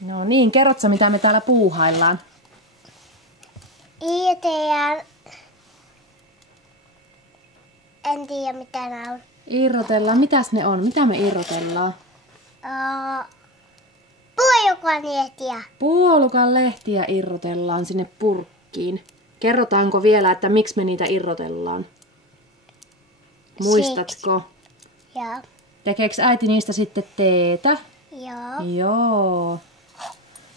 No niin, kerrotko mitä me täällä puuhaillaan? En tiedä mitä nämä on. Irrotellaan. Mitäs ne on? Mitä me irrotellaan? Puolukan lehtiä. Puolukan lehtiä irrotellaan sinne purkkiin. Kerrotaanko vielä, että miksi me niitä irrotellaan? Muistatko? Joo. Tekeekö äiti niistä sitten teetä? Joo. Joo.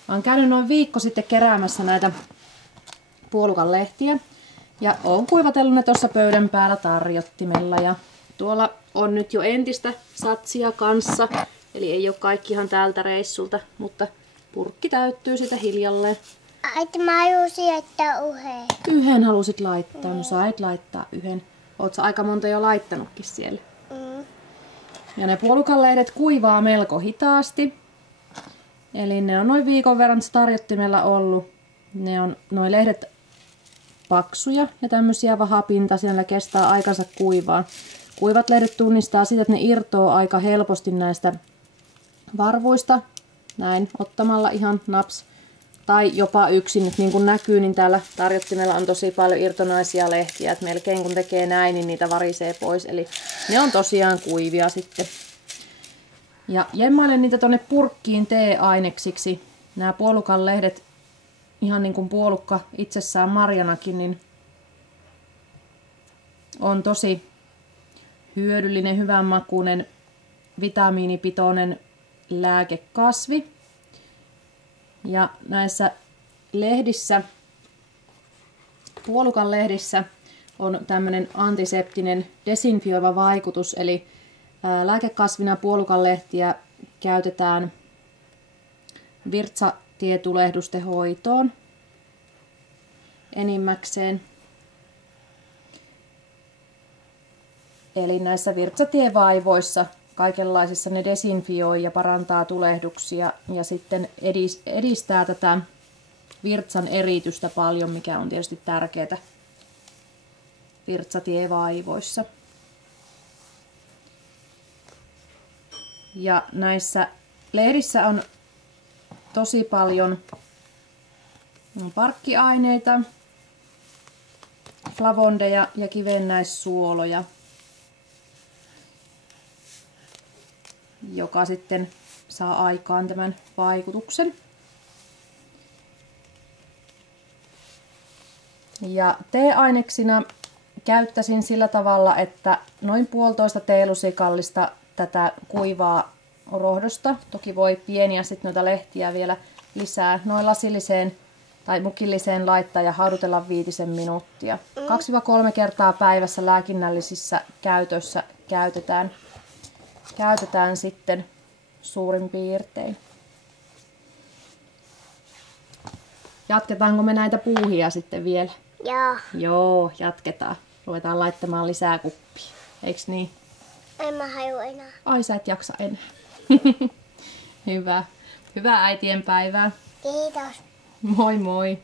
Mä oon käynyt noin viikko sitten keräämässä näitä puolukan lehtiä. Ja oon kuivatellut ne tuossa pöydän päällä tarjottimella. Ja tuolla on nyt jo entistä satsia kanssa. Eli ei ole kaikki ihan täältä reissulta, mutta purkki täyttyy sitä hiljalleen. Äiti, mä halusin laittaa yhden. Yhden halusit laittaa. No sait laittaa yhden. Oot sä aika monta jo laittanutkin siellä. Ja ne puolukanlehdet kuivaa melko hitaasti. Eli ne on noin viikon verran tarjottimella ollut. Ne on noi lehdet paksuja ja tämmöisiä vahapintaisia, ne kestää aikansa kuivaa. Kuivat lehdet tunnistaa sitä, että ne irtoo aika helposti näistä varvuista. Näin, ottamalla ihan naps. Tai jopa yksin, nyt niin kuin näkyy, niin täällä tarjottimella on tosi paljon irtonaisia lehtiä. Että melkein kun tekee näin, niin niitä varisee pois. Eli ne on tosiaan kuivia sitten. Ja jemmailen niitä tonne purkkiin teeaineksiksi. Nämä puolukan lehdet, ihan niin kuin puolukka itsessään marjanakin, niin on tosi hyödyllinen, hyvänmakuinen, vitamiinipitoinen lääkekasvi. Ja näissä lehdissä, puolukan lehdissä on tämmöinen antiseptinen desinfioiva vaikutus. Eli lääkekasvina puolukan lehtiä käytetään virtsatietulehdusten hoitoon enimmäkseen. Eli näissä virtsatievaivoissa kaikenlaisissa ne desinfioi ja parantaa tulehduksia ja sitten edistää tätä virtsan eritystä paljon, mikä on tietysti tärkeää virtsatievaivoissa. Ja näissä lehdissä on tosi paljon parkkiaineita, flavondeja ja kivennäissuoloja, joka sitten saa aikaan tämän vaikutuksen. Ja teeaineksina käyttäisin sillä tavalla, että noin 1,5 teelusikallista tätä kuivaa rohdosta. Toki voi pieniä sitten noita lehtiä vielä lisää. Noin lasilliseen tai mukilliseen laittaa ja haudutella 5 minuuttia. 2-3 kertaa päivässä lääkinnällisissä käytössä käytetään sitten suurin piirtein. Jatketaanko me näitä puuhia sitten vielä? Joo. Joo, jatketaan. Ruvetaan laittamaan lisää kuppia. Eiks niin? En mä halua enää. Ai, sä et jaksa enää. Hyvä. Hyvää äitienpäivää. Kiitos. Moi moi.